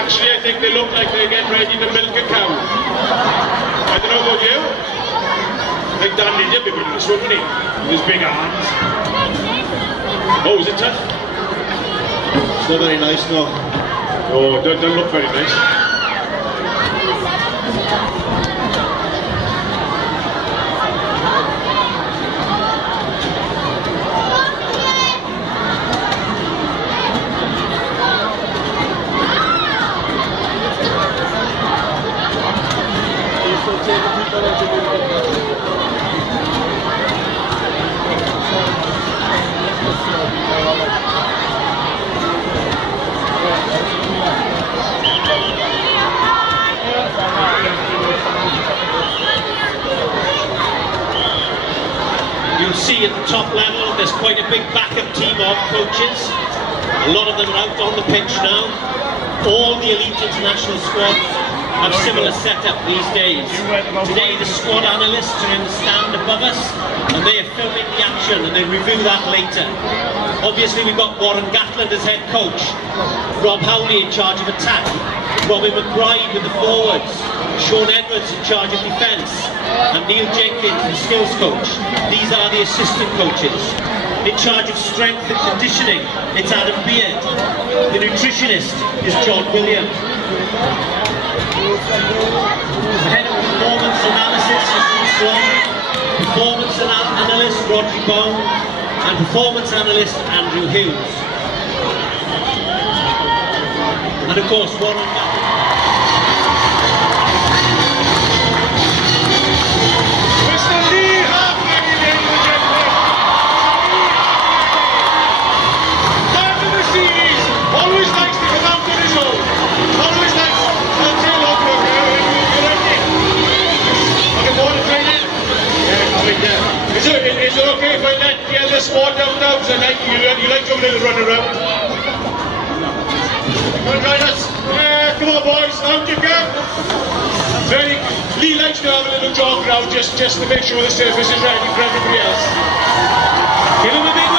Actually, I think they look like they're getting ready to milk a cow. I don't know about you. I think Dan Lidia would be this one, wouldn't he? With his big arms. Oh, is it tough? It's not very nice, no. Oh, it doesn't look very nice. You'll see at the top level there's quite a big backup team of coaches. A lot of them are out on the pitch now. All the elite international squads have similar setup these days. Today the squad analysts are in the stand above us and they are filming the action and they review that later. Obviously we've got Warren Gatland as head coach, Rob Howley in charge of attack, Robin McBride with the forwards, Sean Edwards in charge of defence, and Neil Jenkins, the skills coach. These are the assistant coaches. In charge of strength and conditioning, it's Adam Beard. The nutritionist is John Williams. The head of performance analysis is Bruce Swan, performance analyst Rodri Bone, and performance analyst Andrew Hughes. And of course, Warren Gatland. Is it okay if I let the other sport out now? Because you like to have a little run around. Come on, join us. Yeah, come on, boys. Out you go. Lee likes to have a little jog around just to make sure the surface is ready for everybody else. Give him a big